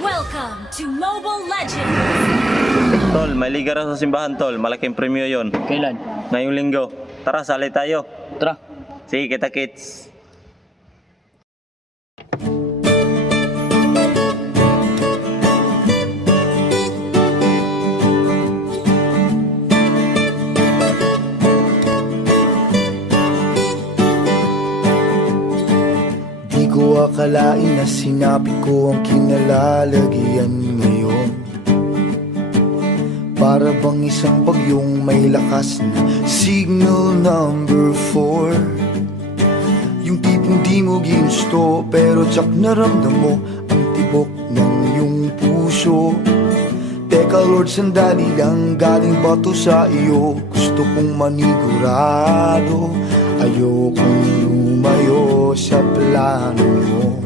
Welcome to Mobile Legends! Tol, may liga raw sa simbahan, tol. Malaking premyo yon. Kailan? Ngayong linggo. Tara, sali tayo. Tara. Sige, kita kits. Di ko akalain na sinabi ko ang kinalalagyan ngayon. Para bang isang bagyong may lakas na signal number 4. Yung tipong di mo ginusto pero tsak naramdam mo ang tibok ng iyong puso. Teka Lord, sandali lang, galing ba to sa iyo? Gusto kong manigurado, ayokong lumayo sa plano mo.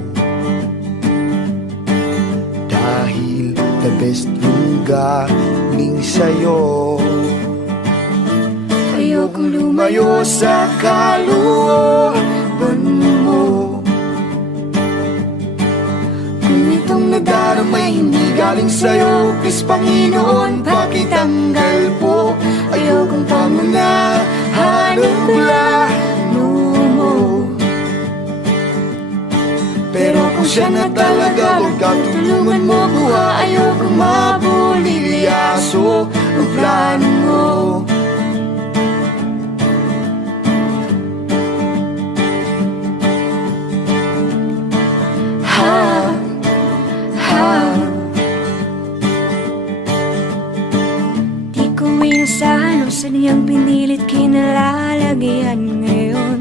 Dahil the best yung galing sa'yo. Ayokong lumayo sa kalooban mo. Kung itong nadaramay hindi galing sa'yo, please Panginoon, pakitanggal po. Ayokong pangunahan ang plano mo. Pero kung siya na talaga, huwag ka tulungan mo ko ha. Ayokong mabulilyaso ang plano mo. Di ko inasahan o sadyang pinilit kinalalagyan ngayon.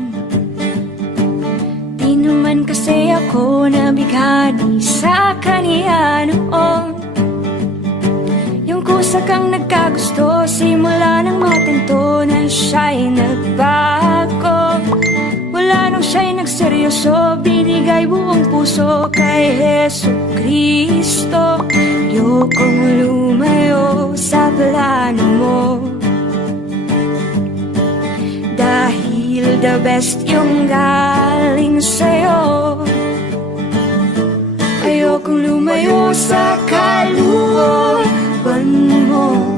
Di naman kasi ako nabighani sa kaniya noon. Yung kusa kang nagkagusto, simula nang matento na siya'y nagbago. Wala nang siya'y nagseryoso, binigay buong puso kay Jesu Kristo. Ayokong lumayo sa plano mo, dahil the best yung galing sa'yo. Ayokong lumayo sa kalooban mo.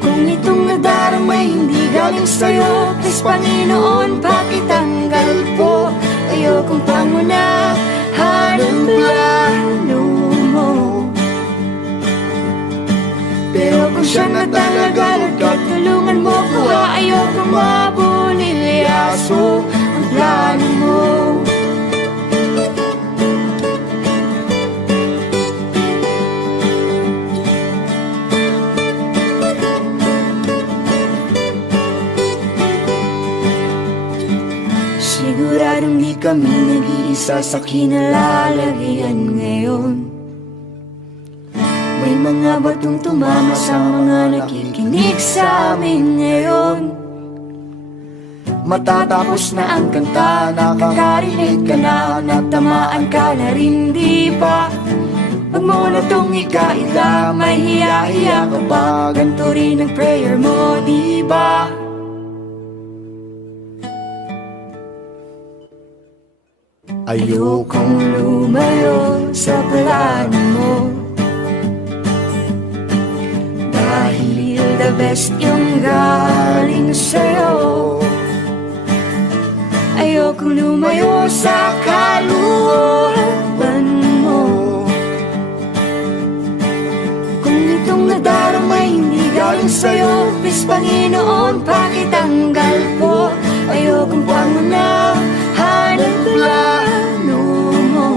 Kung itong nadaramay hindi galing sa'yo, please Panginoon, pakitanggal po. Ayokong pangunahan ang plano mo. Pero kung siya na talaga, Lord God, tulungan mo ko ha. Ayokong mabulilyaso ang plano mo. Siguradong di kami nag-iisa sa kinalalagyan ngayon. May mga batong tumama sa mga nakikinig sa amin ngayon. Matatapos na ang kanta, nakakarinig ka na, natamaan ka na rin, di ba? Huwag mo na tong ikaila, may hiya-hiya ka pa. Ganito rin ang prayer mo, di ba? Ayokong Lumayo sa plano mo, dahil the best yung galing sa'yo. Ayokong lumayo sa kalooban mo. Kung itong nadaramay hindi galing sa'yo, please Panginoon, pakitanggal po. Ayokong pangunahan ang plano mo.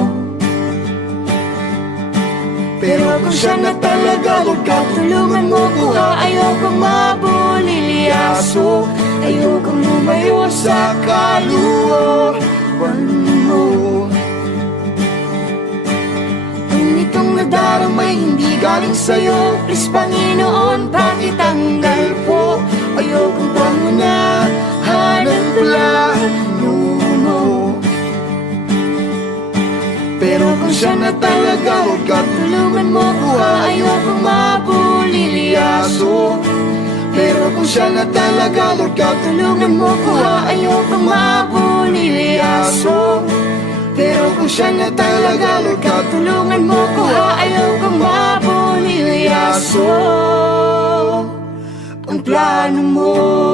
Pero kung siya na talaga, Lord God, Tulungan mo ko ha. Ayokong mabulilyaso. ayokong lumayo sa kalooban mo. Kung itong nadaramay hindi galing sa'yo, please Panginoon, pakitanggal po. Ayokong pangunahan ang plano mo. Pero kung siya na talaga, Lord God, Tulungan mo ko ha. ayokong mabulilyaso. Pero kung siya na talaga, Lord God, Tulungan mo ko ha. ayokong mabulilyaso. Pero kung siya na talaga, Lord God, plano mo.